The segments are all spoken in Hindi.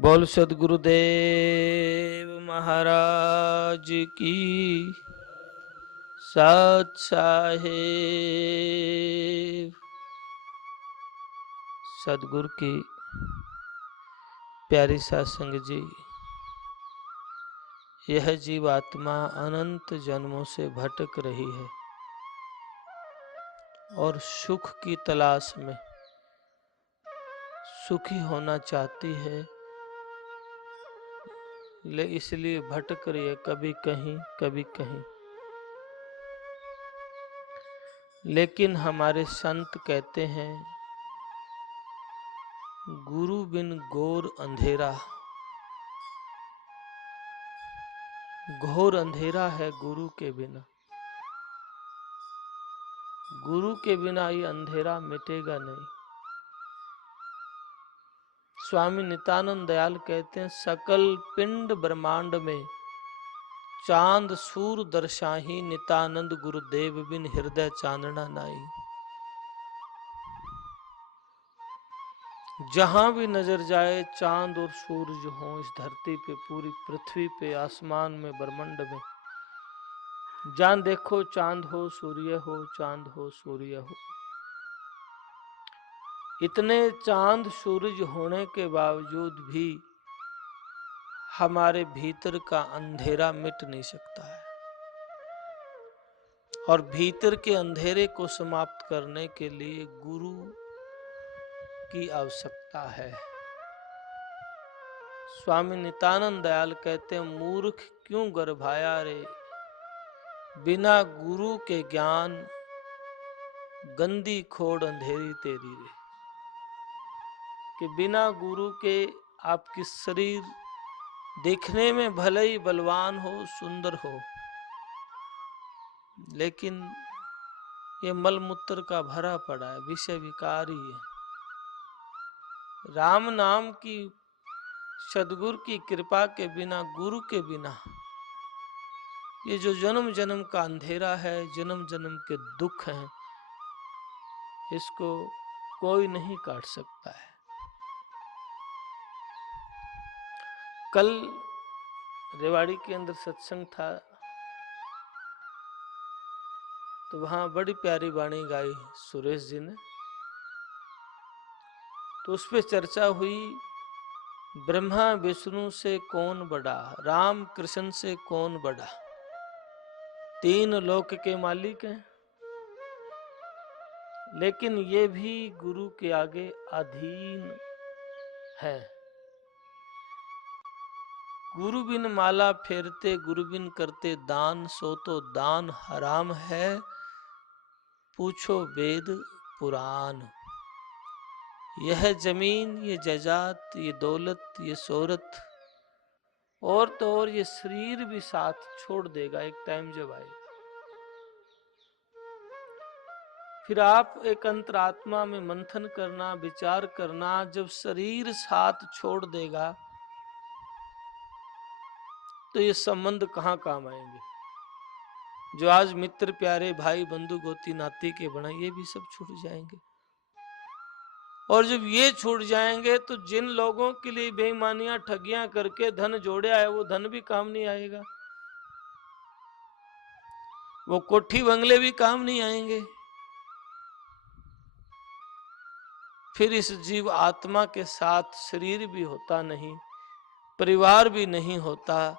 बोल सदगुरुदेव महाराज की सत साहेब। सदगुरु की प्यारी सत्संग जी, यह जीवात्मा अनंत जन्मों से भटक रही है और सुख की तलाश में सुखी होना चाहती है, इसलिए भटक रही है, कभी कहीं कभी कहीं। लेकिन हमारे संत कहते हैं, गुरु बिन घोर अंधेरा। घोर अंधेरा है गुरु के बिना। गुरु के बिना ये अंधेरा मिटेगा नहीं। स्वामी नित्यानंद दयाल कहते हैं, सकल पिंड ब्रह्मांड में चांद सूर दर्शाही, नित्यानंद गुरुदेव बिन हृदय चांदना नाई। जहां भी नजर जाए चांद और सूरज हो इस धरती पे, पूरी पृथ्वी पे, आसमान में, ब्रह्मांड में, जहां देखो चांद हो सूर्य हो, चांद हो सूर्य हो। इतने चांद सूरज होने के बावजूद भी हमारे भीतर का अंधेरा मिट नहीं सकता है, और भीतर के अंधेरे को समाप्त करने के लिए गुरु की आवश्यकता है। स्वामी नित्यानंद दयाल कहते हैं, मूर्ख क्यों गर्भाया रे, बिना गुरु के ज्ञान गंदी खोड़ अंधेरी तेरी रे। कि बिना गुरु के आपकी शरीर देखने में भले ही बलवान हो, सुंदर हो, लेकिन ये मलमूत्र का भरा पड़ा है, विषय विकारी है। राम नाम की, सदगुरु की कृपा के बिना, गुरु के बिना, ये जो जन्म जन्म का अंधेरा है, जन्म जन्म के दुख हैं, इसको कोई नहीं काट सकता है। कल रेवाड़ी के अंदर सत्संग था, तो वहां बड़ी प्यारी वाणी गाई सुरेश जी ने। तो उस पर चर्चा हुई, ब्रह्मा विष्णु से कौन बड़ा, राम कृष्ण से कौन बड़ा। तीन लोक के मालिक हैं, लेकिन ये भी गुरु के आगे अधीन है। गुरु बिन माला फेरते, गुरु बिन करते दान, सो तो दान हराम है, पूछो वेद पुराण। यह जमीन, ये जायदाद, ये दौलत, ये शोहरत, और तो और ये शरीर भी साथ छोड़ देगा एक टाइम जब आएगा। फिर आप एक अंतरात्मा में मंथन करना, विचार करना, जब शरीर साथ छोड़ देगा तो ये संबंध कहाँ काम आएंगे। जो आज मित्र प्यारे भाई बंधु गोती नाती के बना, ये भी सब छूट जाएंगे। और जब ये छूट जाएंगे तो जिन लोगों के लिए बेईमानियां ठगियां करके धन जोड़या है, वो धन भी काम नहीं आएगा, वो कोठी बंगले भी काम नहीं आएंगे। फिर इस जीव आत्मा के साथ शरीर भी होता नहीं, परिवार भी नहीं होता,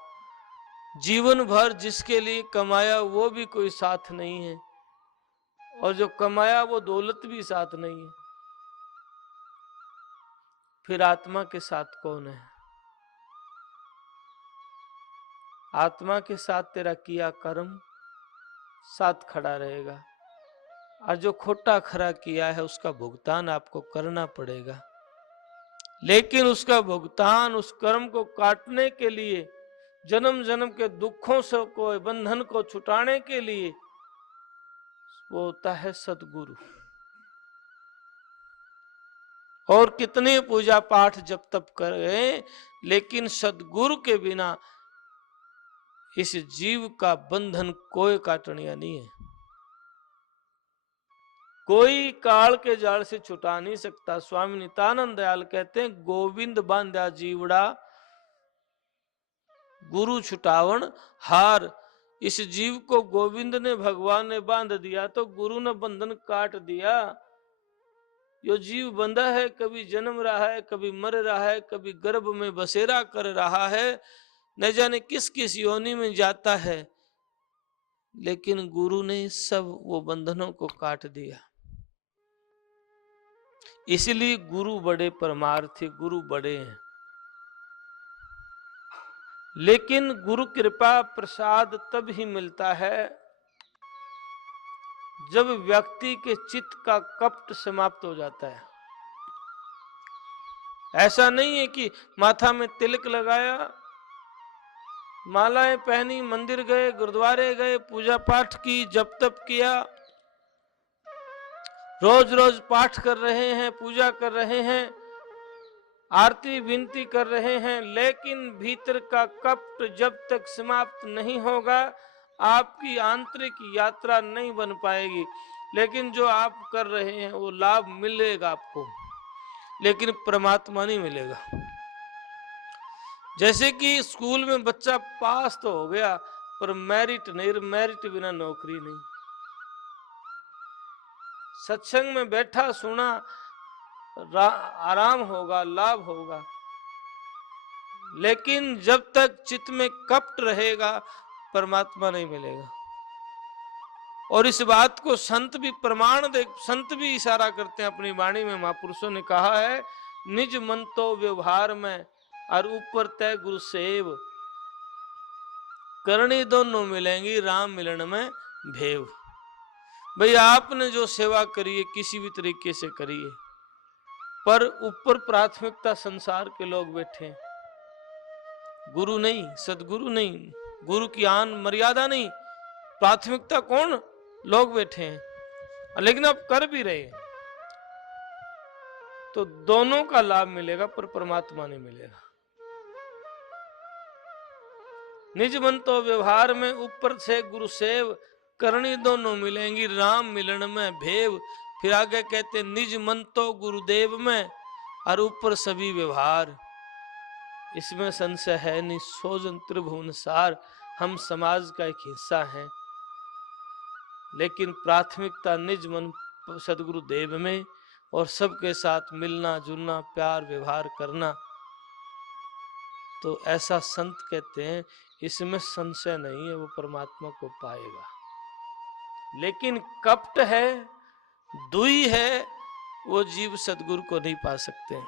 जीवन भर जिसके लिए कमाया वो भी कोई साथ नहीं है, और जो कमाया वो दौलत भी साथ नहीं है। फिर आत्मा के साथ कौन है? आत्मा के साथ तेरा किया कर्म साथ खड़ा रहेगा, और जो खोटा खरा किया है उसका भुगतान आपको करना पड़ेगा। लेकिन उसका भुगतान, उस कर्म को काटने के लिए, जन्म जन्म के दुखों से को, बंधन को छुटाने के लिए, वो होता है सतगुरु। और कितने पूजा पाठ जब तब करें, लेकिन सदगुरु के बिना इस जीव का बंधन कोई काटनिया नहीं है। कोई काल के जाल से छुटा नहीं सकता। स्वामी नित्यानंद दयाल कहते हैं, गोविंद बांधा जीवड़ा गुरु छुटावन हार। इस जीव को गोविंद ने, भगवान ने बांध दिया तो गुरु ने बंधन काट दिया। यो जीव बंधा है, कभी जन्म रहा है, कभी मर रहा है, कभी गर्भ में बसेरा कर रहा है, न जाने किस किस योनि में जाता है, लेकिन गुरु ने सब वो बंधनों को काट दिया। इसलिए गुरु बड़े परमार्थी, गुरु बड़े हैं। लेकिन गुरु कृपा प्रसाद तब ही मिलता है जब व्यक्ति के चित्त का कपट समाप्त हो जाता है। ऐसा नहीं है कि माथा में तिलक लगाया, मालाएं पहनी, मंदिर गए, गुरुद्वारे गए, पूजा पाठ की, जप तप किया, रोज रोज पाठ कर रहे हैं, पूजा कर रहे हैं, आरती विनती कर रहे हैं, लेकिन भीतर का कपट जब तक समाप्त नहीं होगा आपकी आंतरिक यात्रा नहीं बन पाएगी। लेकिन जो आप कर रहे हैं वो लाभ मिलेगा आपको, लेकिन परमात्मा नहीं मिलेगा। जैसे कि स्कूल में बच्चा पास तो हो गया पर मेरिट नहीं, मेरिट बिना नौकरी नहीं। सत्संग में बैठा सुना, आराम होगा, लाभ होगा, लेकिन जब तक चित्त में कपट रहेगा परमात्मा नहीं मिलेगा। और इस बात को संत भी प्रमाण दे, संत भी इशारा करते हैं अपनी वाणी में। महापुरुषों ने कहा है, निज मन तो व्यवहार में और ऊपर तय गुरु सेव, करनी दोनों मिलेंगी राम मिलन में भेव। भाई आपने जो सेवा करी है किसी भी तरीके से करी है, पर ऊपर प्राथमिकता संसार के लोग बैठे हैं, गुरु नहीं, सदगुरु नहीं, गुरु की आन मर्यादा नहीं, प्राथमिकता कौन? लोग बैठे हैं। लेकिन आप कर भी रहे हैं तो दोनों का लाभ मिलेगा पर परमात्मा नहीं मिलेगा। निज मन तो व्यवहार में ऊपर से गुरु सेव, करनी दोनों मिलेंगी राम मिलन में भेव। फिर आगे कहते निज मन तो गुरुदेव में और ऊपर सभी व्यवहार। इसमें संशय है नहीं, सोजन त्रिभुवन सार, हम समाज का एक हिस्सा हैं, लेकिन प्राथमिकता निज मन सदगुरु देव में और सबके साथ मिलना जुलना, प्यार व्यवहार करना। तो ऐसा संत कहते हैं, इसमें संशय नहीं है, वो परमात्मा को पाएगा। लेकिन कपट है, दुई है, वो जीव सदगुरु को नहीं पा सकते।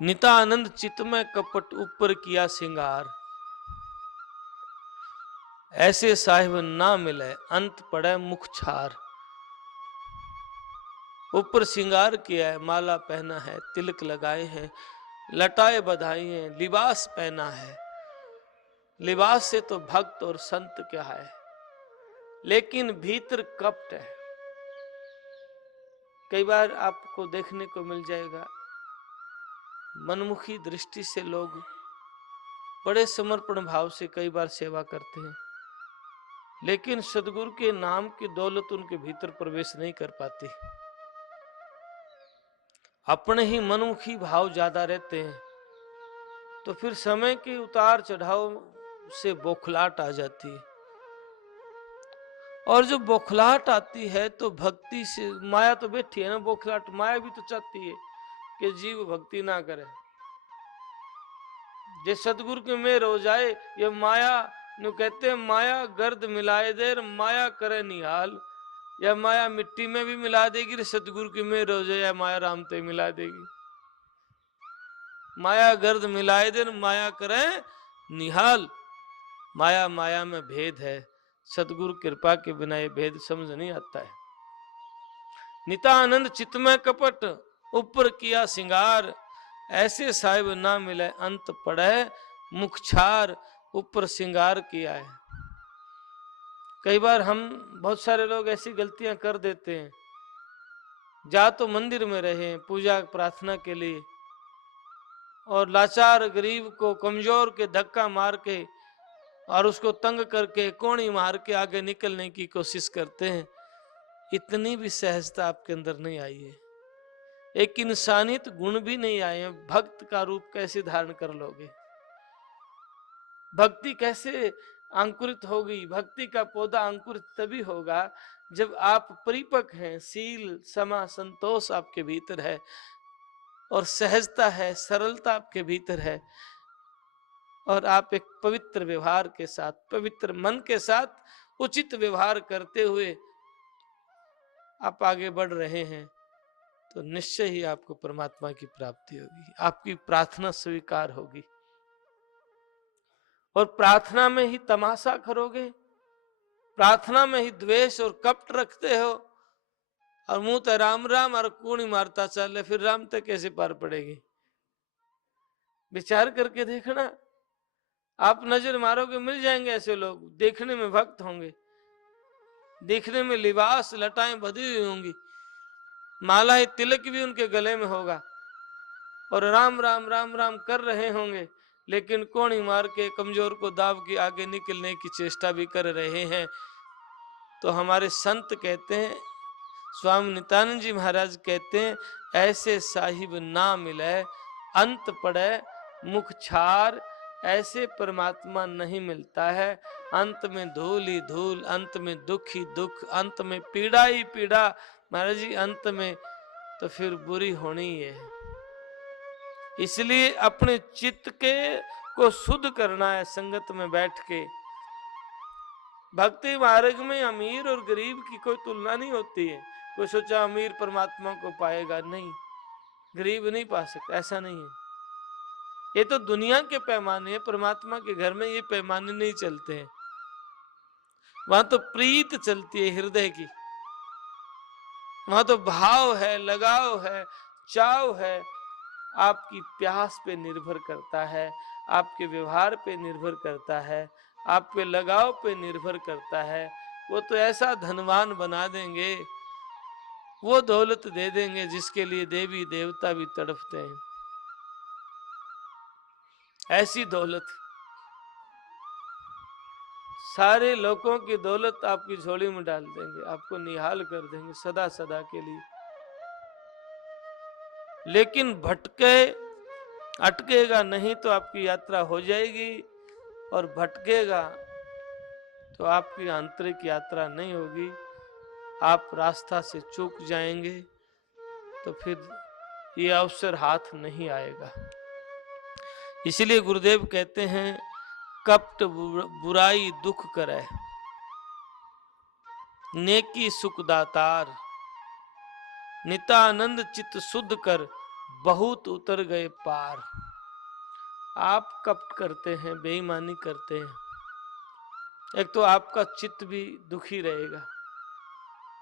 नितानंद चित्त में कपट ऊपर किया सिंगार, ऐसे साहिब ना मिले अंत पड़े मुख छार। ऊपर सिंगार किया है, माला पहना है, तिलक लगाए हैं, लटाए बधाई हैं, लिबास पहना है, लिबास से तो भक्त और संत क्या है, लेकिन भीतर कपट है। कई बार आपको देखने को मिल जाएगा, मनमुखी दृष्टि से लोग बड़े समर्पण भाव से कई बार सेवा करते हैं, लेकिन सदगुरु के नाम की दौलत उनके भीतर प्रवेश नहीं कर पाती। अपने ही मनमुखी भाव ज्यादा रहते हैं, तो फिर समय के उतार चढ़ाव से बौखलाहट आ जाती है। और जो बौखलाहट आती है तो भक्ति से, माया तो बैठी है ना, बौखलाहट माया भी तो चाहती है कि जीव भक्ति ना करे। जे सतगुरु के मेर हो जाए, ये माया नु कहते माया गर्द मिलाए देर, माया करे निहाल। या माया मिट्टी में भी मिला देगी, सतगुरु की मेर हो जाए, या माया राम ते मिला देगी। माया गर्द मिलाए देर, माया करे निहाल। माया माया में भेद है, सतगुरु कृपा के बिना ये भेद समझ नहीं आता है। नितानंद चित्त में कपट ऊपर किया सिंगार, ऐसे साहिब ना मिले अंत पड़े मुख छार। ऊपर सिंगार किया है। कई बार हम बहुत सारे लोग ऐसी गलतियां कर देते हैं, जा तो मंदिर में रहे पूजा प्रार्थना के लिए, और लाचार गरीब को, कमजोर के धक्का मार के और उसको तंग करके, कोणी मार के आगे निकलने की कोशिश करते हैं। इतनी भी सहजता आपके अंदर नहीं आई है, एक इंसानियत गुण भी नहीं आए हैं। भक्त का रूप कैसे धारण कर लोगे? भक्ति कैसे अंकुरित होगी? भक्ति का पौधा अंकुरित तभी होगा जब आप परिपक्व हैं, शील समा संतोष आपके भीतर है, और सहजता है, सरलता आपके भीतर है, और आप एक पवित्र व्यवहार के साथ, पवित्र मन के साथ उचित व्यवहार करते हुए आप आगे बढ़ रहे हैं, तो निश्चय ही आपको परमात्मा की प्राप्ति होगी, आपकी प्रार्थना स्वीकार होगी। और प्रार्थना में ही तमाशा करोगे, प्रार्थना में ही द्वेष और कपट रखते हो, और मुंह तो राम राम और कूणी मारता चले, फिर राम तक कैसे पार पड़ेगी? विचार करके देखना। आप नजर मारोगे, मिल जाएंगे ऐसे लोग, देखने में भक्त होंगे, देखने में लिबास लटाएं बधी हुई होंगी, मालाएं तिलक भी उनके गले में होगा, और राम राम राम राम कर रहे होंगे, लेकिन कोणी मार के कमजोर को दाब के आगे निकलने की चेष्टा भी कर रहे हैं। तो हमारे संत कहते हैं, स्वामी नित्यानंद जी महाराज कहते हैं, ऐसे साहिब ना मिले अंत पड़े मुख छार, ऐसे परमात्मा नहीं मिलता है। अंत में धूल ही धूल, अंत में दुख ही दुख, अंत में पीड़ा ही पीड़ा। महाराज जी अंत में तो फिर बुरी होनी ही है। इसलिए अपने चित्त के को शुद्ध करना है संगत में बैठ के। भक्ति मार्ग में अमीर और गरीब की कोई तुलना नहीं होती है। कोई सोचा अमीर परमात्मा को पाएगा, नहीं, गरीब नहीं पा सकता, ऐसा नहीं है। ये तो दुनिया के पैमाने हैं, परमात्मा के घर में ये पैमाने नहीं चलते हैं। वहां तो प्रीत चलती है हृदय की, वहां तो भाव है, लगाव है, चाव है। आपकी प्यास पे निर्भर करता है, आपके व्यवहार पे निर्भर करता है, आपके लगाव पे निर्भर करता है। वो तो ऐसा धनवान बना देंगे, वो दौलत दे देंगे जिसके लिए देवी देवता भी तड़पते हैं। ऐसी दौलत, सारे लोगों की दौलत आपकी झोली में डाल देंगे, आपको निहाल कर देंगे सदा सदा के लिए। लेकिन भटके अटकेगा नहीं तो आपकी यात्रा हो जाएगी, और भटकेगा तो आपकी आंतरिक यात्रा नहीं होगी, आप रास्ता से चूक जाएंगे, तो फिर ये अवसर हाथ नहीं आएगा। इसलिए गुरुदेव कहते हैं, कपट बुराई दुख करे, नेकी सुखदातार, नितानंद चित्त शुद्ध कर, बहुत उतर गए पार। आप कपट करते हैं, बेईमानी करते हैं, एक तो आपका चित्त भी दुखी रहेगा,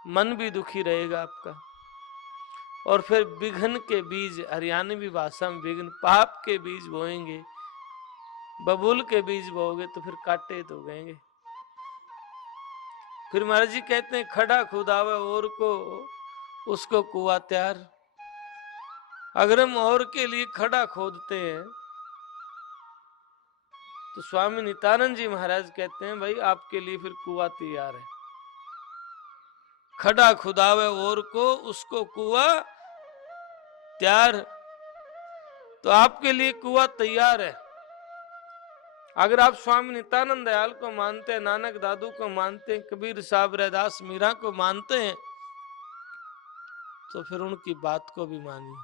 मन भी दुखी रहेगा आपका, और फिर विघ्न के बीज, हरियाणवी भाषा में विघ्न, पाप के बीज बोएंगे, बबूल के बीज बोओगे तो फिर कांटे तो उगेंगे। फिर महाराज जी कहते हैं, खड़ा खुदावे और को उसको कुआं त्यार। अगर हम और के लिए खड़ा खोदते हैं तो स्वामी नित्यानंद जी महाराज कहते हैं, भाई आपके लिए फिर कुआं तैयार है। खड़ा खुदावे और को उसको कुआं त्यार, तो आपके लिए कुआं तैयार है। अगर आप स्वामी नित्यानंद दयाल को मानते हैं, नानक दादू को मानते हैं, कबीर साहब, रैदास मीरा को मानते हैं, तो फिर उनकी बात को भी मानिए।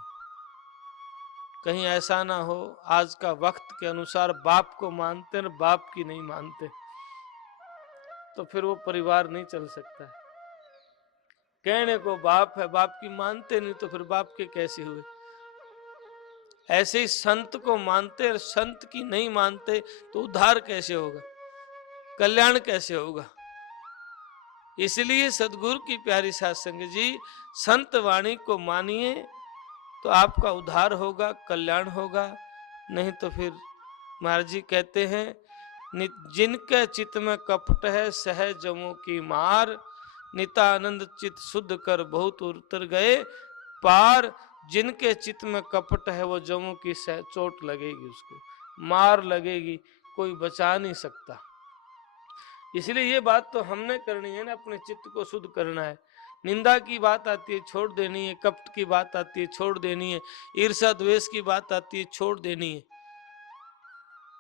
कहीं ऐसा ना हो आज का वक्त के अनुसार बाप को मानते हैं, बाप की नहीं मानते, तो फिर वो परिवार नहीं चल सकता है। कहने को बाप है, बाप की मानते नहीं, तो फिर बाप के कैसे हुए? ऐसे ही संत को मानते और संत की नहीं मानते, तो उद्धार कैसे होगा, कल्याण कैसे होगा? इसलिए सदगुरु की प्यारी साध संगत जी, संत वाणी को मानिए तो आपका उद्धार होगा, कल्याण होगा। नहीं तो फिर महाराज जी कहते हैं, जिनके चित्त में कपट है सहज जमों की मार, नितानंद चित्त शुद्ध कर बहुत उतर गए पार। जिनके चित्त में कपट है वो जमों की चोट लगेगी, उसको मार लगेगी, कोई बचा नहीं सकता। इसलिए ये बात तो हमने करनी है ना, अपने चित्त को शुद्ध करना है। निंदा की बात आती है छोड़ देनी है, कपट की बात आती है छोड़ देनी है, ईर्ष्या द्वेष की बात आती है छोड़ देनी है।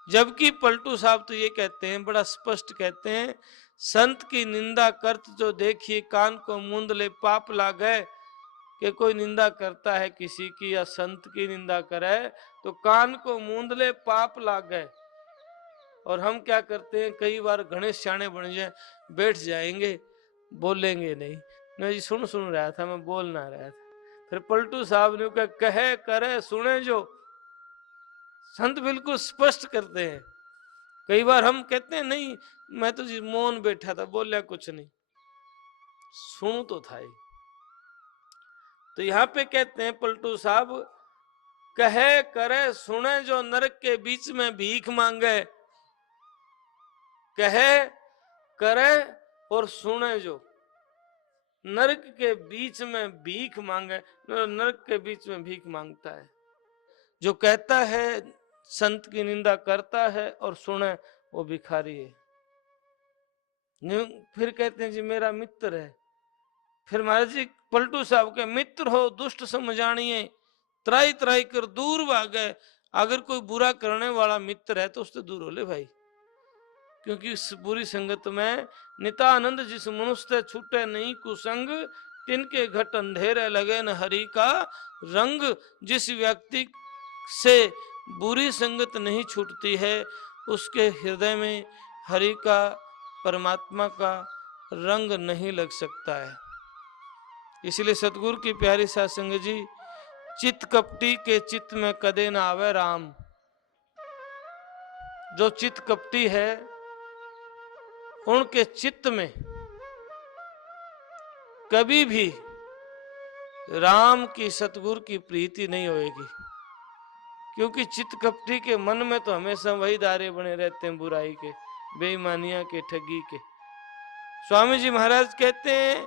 जबकि पलटू साहब तो ये कहते हैं, बड़ा स्पष्ट कहते हैं, संत की निंदा करत जो देखिए कान को मूंद ले पाप लागे। कि कोई निंदा करता है किसी की या संत की निंदा करे तो कान को मूंद ले पाप लागे। और हम क्या करते हैं, कई बार घने श्याणे बन जाए, बैठ जाएंगे, बोलेंगे नहीं। मैं जी सुन रहा था, मैं बोल ना रहा था। फिर पलटू साहब ने कहा कहे करे सुने जो। संत बिल्कुल स्पष्ट करते हैं। कई बार हम कहते हैं नहीं मैं तो जी मौन बैठा था, बोलिया कुछ नहीं, सुनू तो था ही। तो यहाँ पे कहते हैं पलटू साहब, कहे करे सुने जो नरक के बीच में भीख मांगे। कहे करे और सुने जो नरक के बीच में भीख मांगे। नरक के बीच में भीख मांगता है जो कहता है संत की निंदा करता है और सुने वो भिखारी है। फिर कहते हैं जी मेरा मित्र है। फिर महाराज जी पलटू साहब के मित्र हो दुष्ट समझानिए, त्राई त्राई कर दूर भागे। अगर कोई बुरा करने वाला मित्र है तो उससे दूर हो ले भाई, क्योंकि इस बुरी संगत में नितानंद जिस मनुष्य छूटे नहीं कुसंग, तिनके घट अंधेरे लगे न हरि का रंग। जिस व्यक्ति से बुरी संगत नहीं छूटती है उसके हृदय में हरि का, परमात्मा का रंग नहीं लग सकता है। इसलिए सतगुरु की प्यारी साध संगत जी, चित कपटी के चित्त में कदे ना आवे राम। जो चित कपटी है उनके चित्त में कभी भी राम की सतगुरु की प्रीति नहीं होएगी, क्योंकि चित्त कपटी के मन में तो हमेशा वही दायरे बने रहते हैं बुराई के, बेईमानिया के, ठगी के। स्वामी जी महाराज कहते हैं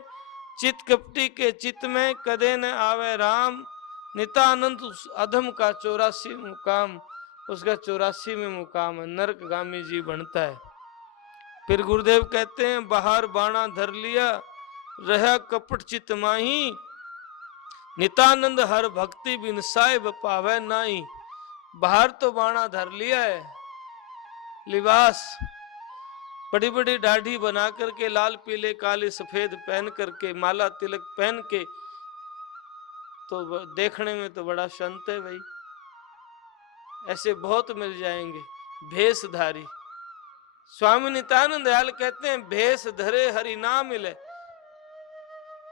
चित्त कपटी के चित्त में कदे न आवे राम। नितानंद उस अधम का 84 मुकाम, उसका 84 में मुकाम है, नरकगामी जी बनता है। फिर गुरुदेव कहते हैं बाहर बाणा धर लिया रहा कपट चित माही। नितानंद हर भक्ति बिन साहिब पावे नाई। बाहर तो बाणा धर लिया है, लिबास बड़ी बड़ी दाढ़ी बना करके, लाल पीले काले सफेद पहन करके, माला तिलक पहन के, तो देखने में तो बड़ा संत है भाई। ऐसे बहुत मिल जाएंगे भेषधारी। स्वामी नित्यानंद दयाल कहते हैं भेष धरे हरि ना मिले।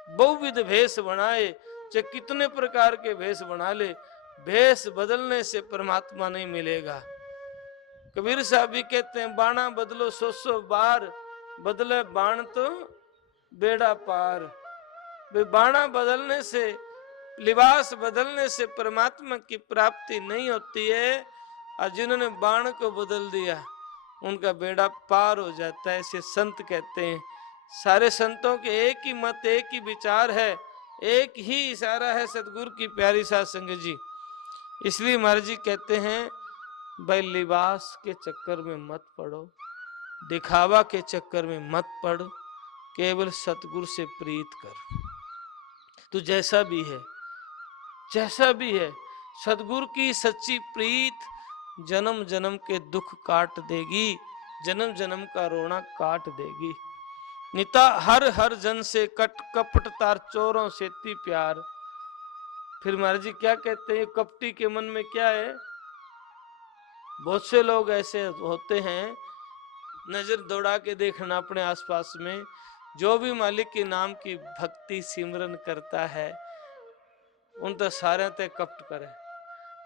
बहुविध भेष बनाए, चाहे कितने प्रकार के भेष बना ले, भेष बदलने से परमात्मा नहीं मिलेगा। कबीर साहब भी कहते हैं बाणा बदलो 100 बार, बदले बाण तो बेड़ा पार। वे बाणा बदलने से, लिबास बदलने से परमात्मा की प्राप्ति नहीं होती है, और जिन्होंने बाण को बदल दिया उनका बेड़ा पार हो जाता है। ऐसे संत कहते हैं। सारे संतों के एक ही मत, एक ही विचार है, एक ही इशारा है सतगुरु की प्यारी साध संगत जी। इसलिए महाराज जी कहते हैं भाई लिबास के चक्कर में मत पड़ो, दिखावा के चक्कर में मत पड़, केवल सतगुरु से प्रीत कर। तू जैसा भी है, जैसा भी है, सतगुरु की सच्ची प्रीत जन्म जन्म के दुख काट देगी, जन्म जन्म का रोना काट देगी। निता हर हर जन से कट कपट तार चोरों से ती प्यार। फिर महाराज जी क्या कहते हैं, कपटी के मन में क्या है? बहुत से लोग ऐसे होते हैं, नजर दौड़ा के देखना अपने आसपास में, जो भी मालिक के नाम की भक्ति सिमरन करता है उन तो सारे ते कपट करे।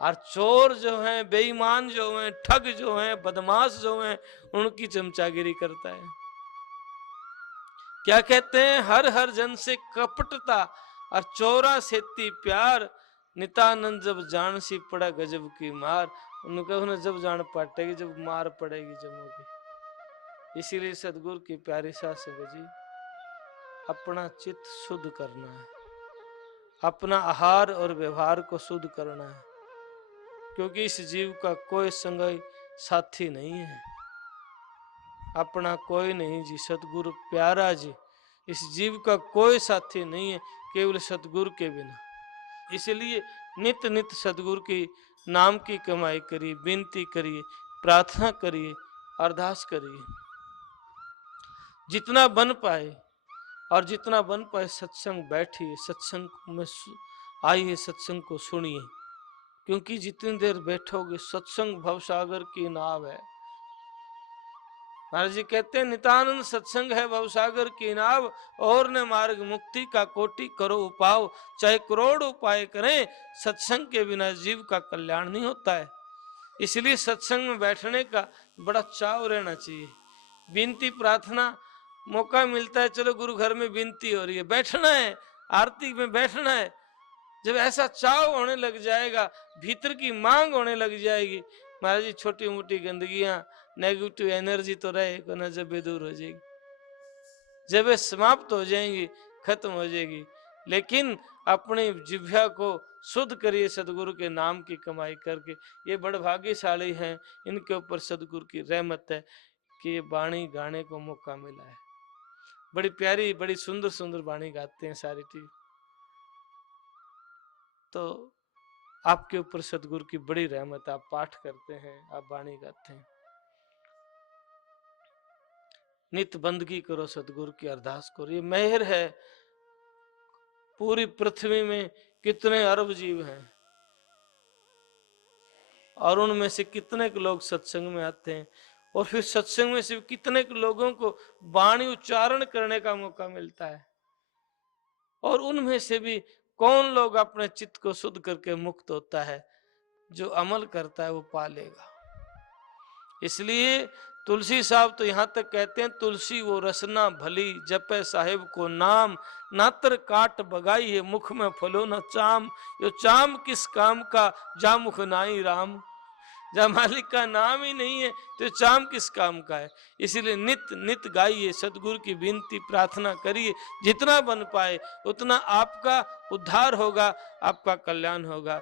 और चोर जो हैं, बेईमान जो हैं, ठग जो हैं, बदमाश जो हैं, उनकी चमचागिरी करता है। क्या कहते हैं, हर हर जन से कपटता और चोरा सेती प्यार। नितानंद जब जान सी पड़ा गजब की मार। उन्होंने जब जान पटेगी, जब मार पड़ेगी जमोगी। इसीलिए सतगुरु की प्यारी साध संगत जी, अपना चित्त शुद्ध करना है, अपना आहार और व्यवहार को शुद्ध करना है, क्योंकि इस जीव का कोई संगी साथी नहीं है, अपना कोई नहीं जी, सतगुरु प्यारा जी। इस जीव का कोई साथी नहीं है केवल सतगुरु के बिना। इसलिए नित नित सतगुरु की नाम की कमाई करिए, विनती करिए, प्रार्थना करिए, अरदास करिए, जितना बन पाए। और जितना बन पाए सत्संग बैठिए, सत्संग में आइए, सत्संग को सुनिए, क्योंकि जितनी देर बैठोगे, सत्संग भवसागर की नाव है। महाराज जी कहते हैं नितानंद सत्संग है भवसागर की नाव, और न मार्ग मुक्ति का कोटि करो उपाव। चाहे करोड़ उपाय करें, सत्संग के बिना जीव का कल्याण नहीं होता है। इसलिए सत्संग में बैठने का बड़ा चाव रहना चाहिए। विनती प्रार्थना मौका मिलता है, चलो गुरु घर में विनती हो रही है, बैठना है, आरती में बैठना है। जब ऐसा चाव होने लग जाएगा, भीतर की मांग होने लग जाएगी, महाराज जी छोटी मोटी गंदगियां, नेगेटिव एनर्जी तो रहेगा ना, जब वे दूर हो जाएगी, जब वे समाप्त हो जाएंगी, खत्म हो जाएगी। लेकिन अपनी जिह्वा को शुद्ध करिए सदगुरु के नाम की कमाई करके। ये बड़े भाग्यशाली हैं, इनके ऊपर सदगुरु की रहमत है कि ये वाणी गाने को मौका मिला है। बड़ी प्यारी, बड़ी सुंदर सुंदर वाणी गाते हैं सारी टीम। तो आपके ऊपर सदगुरु की बड़ी रहमत, आप पाठ करते हैं, आप वाणी गाते हैं। नित बंदगी करो, सदगुरु की अरदास करो, ये मेहर है। पूरी पृथ्वी में कितने अरब जीव हैं, और उनमें से कितने लोग सत्संग में आते हैं, और फिर सत्संग में से कितने लोगों को वाणी उच्चारण करने का मौका मिलता है, और उनमें से भी कौन लोग अपने चित्त को शुद्ध करके मुक्त होता है। जो अमल करता है वो पालेगा। इसलिए तुलसी साहब तो यहां तक कहते हैं, तुलसी वो रसना भली, जपे साहेब को नाम, नातर काट बगाई है, मुख में फलो न चाम। यो चाम किस काम का, जा मुख नाई राम। जब मालिक का नाम ही नहीं है तो चाम किस काम का है। इसीलिए नित नित गाइए, सदगुरु की विनती प्रार्थना करिए, जितना बन पाए उतना आपका उद्धार होगा, आपका कल्याण होगा।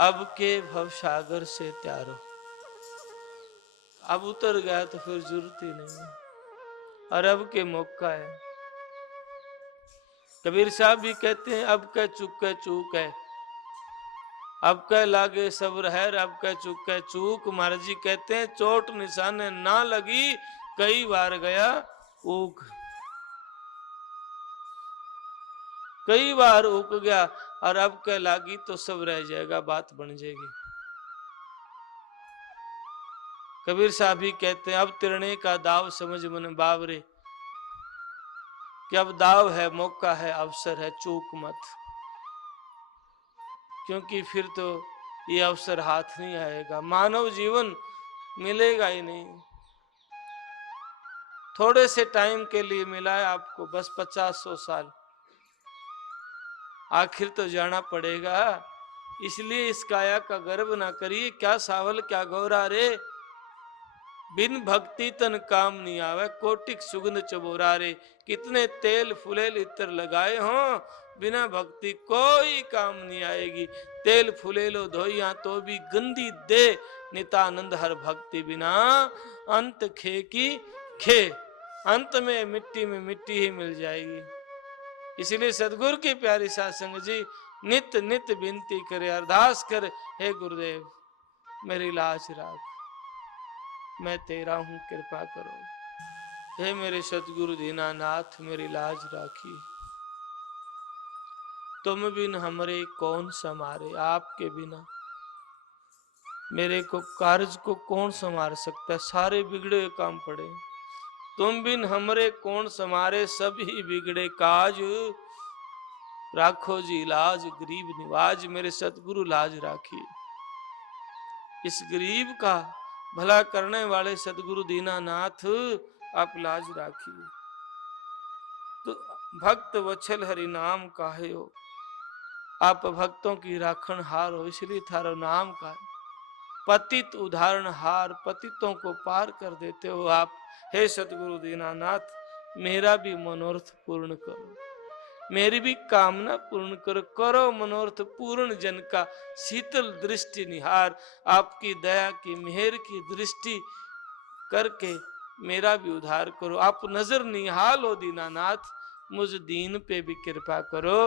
अब के भवसागर से त्यारो, अब उतर गया तो फिर जरूरत ही नहीं है, और अब के मौका है। कबीर साहब भी कहते हैं, अब कह चूक है, अब कह लागे सब रहर, अब कह चूक। महाराज जी कहते हैं, चोट निशाने ना लगी, कई बार गया ऊक, कई बार उक गया, और अब कह लागी तो सब रह जाएगा, बात बन जाएगी। कबीर साहब भी कहते हैं, अब तिरने का दाव समझ मन बावरे, कि अब दाव है, मौका है, अवसर है, चूक मत, क्योंकि फिर तो ये अवसर हाथ नहीं आएगा, मानव जीवन मिलेगा ही नहीं। थोड़े से टाइम के लिए मिला है आपको, बस 50-100 साल, आखिर तो जाना पड़ेगा। इसलिए इस काया का गर्व ना करिए, क्या सावल क्या गौरा रे, बिन भक्ति तन काम नहीं आवे, कोटिक सुगंध चबोरा रे। कितने तेल फुलेल इत्र लगाए हों, बिना भक्ति कोई काम नहीं आएगी। तेल फुलेलो धोइया तो भी गंदी दे, नितानंद हर भक्ति बिना अंत खे की खे। अंत में मिट्टी ही मिल जाएगी। इसलिए सदगुरु की प्यारी साध संगत जी नित नित विनती करे, अरदास करे, हे गुरुदेव मेरी लाज राख, मैं तेरा हूं, कृपा करो। हे मेरे सतगुरु दीनानाथ मेरी लाज राखी, तुम बिन हमरे कौन संवारे। आपके बिना मेरे को कार्य को कौन संवार सकता है, सारे बिगड़े हुए काम पड़े। तुम बिन हमरे कौन संवारे, सभी बिगड़े काज, राखो जी लाज गरीब निवाज। मेरे सतगुरु लाज राखिए, इस गरीब का भला करने वाले सदगुरु दीनानाथ आप लाज राखिए। तो भक्त वत्सल हरि नाम काहे हो, आप भक्तों की राखण हार हो, इसलिए थारो नाम का पतित उदाहरण हार, पतितों को पार कर देते हो आप। हे सदगुरु दीनानाथ मेरा भी मनोरथ पूर्ण करो, मेरी भी कामना पूर्ण करो। करो मनोरथ पूर्ण जन का, शीतल दृष्टि निहार। आपकी दया की मेहर की दृष्टि करके मेरा भी उद्धार करो। आप नजर निहाल हो दीनानाथ, मुझ दीन पे भी कृपा करो।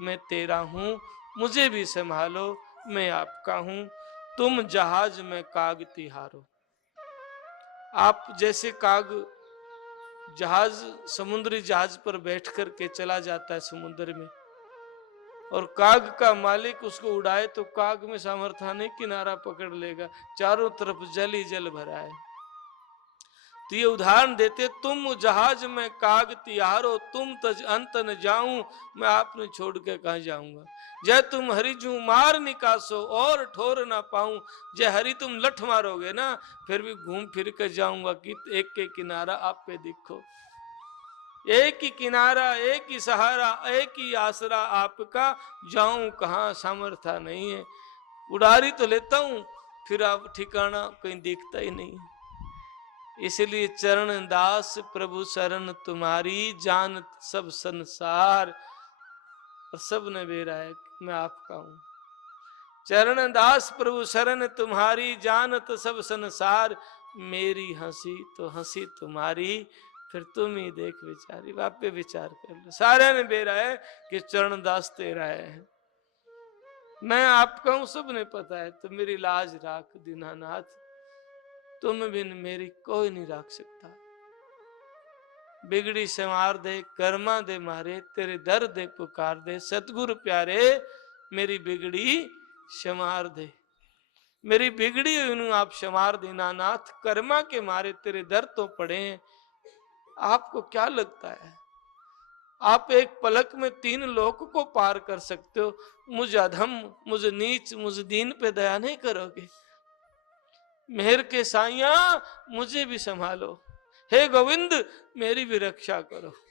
मैं तेरा हूँ, मुझे भी संभालो, मैं आपका हूँ। तुम जहाज में काग तिहारो। आप जैसे काग जहाज, समुद्री जहाज पर बैठ कर के चला जाता है समुद्र में, और काग का मालिक उसको उड़ाए तो काग में सामर्थ्य नहीं, किनारा पकड़ लेगा, चारों तरफ जल ही जल भरा है। तो ये उदाहरण देते, तुम जहाज में काग तिहारो, तुम तज अंत न जाऊं, मैं आपने छोड़ के कहां जाऊंगा। जय तुम हरि जू मार निकासो, और ठोर ना पाऊं। जय हरि तुम लठ मारोगे ना, फिर भी घूम फिर कर जाऊंगा कि एक के किनारा आप पे दिखो। एक ही किनारा, एक ही सहारा, एक ही आसरा आपका, जाऊं कहां सामर्थ्य नहीं है। उड़ारी तो लेता हूं, फिर आप ठिकाना कहीं दिखता ही नहीं। इसलिए चरण दास प्रभु शरण तुम्हारी, जान सब संसार। और सब ने बेरा है, मैं आपका हूं। चरण दास प्रभु शरण तुम्हारी, जानत सब संसार। मेरी हंसी तो हंसी तुम्हारी, फिर तुम ही देख विचारी। आप पे विचार कर लो। सारे ने बेरा है कि चरण दास तेरा है, मैं आपका हूं, सब ने पता है। तो मेरी लाज राख दीनानाथ, तुम बिन मेरी कोई नहीं राख सकता। बिगड़ी संवार दे, कर्मा दे मारे, तेरे दर दे पुकार दे। सतगुरु प्यारे, मेरी बिगड़ी संवार दे। मेरी बिगड़ी हुई आप संवार दीनानाथ, कर्मा के मारे तेरे दर तो पड़े हैं। आपको क्या लगता है आप एक पलक में 3 लोक को पार कर सकते हो? मुझ अधम, मुझ नीच, मुझ दीन पे दया नहीं करोगे? मेहर के साइया, मुझे भी संभालो। हे गोविंद, मेरी भी रक्षा करो।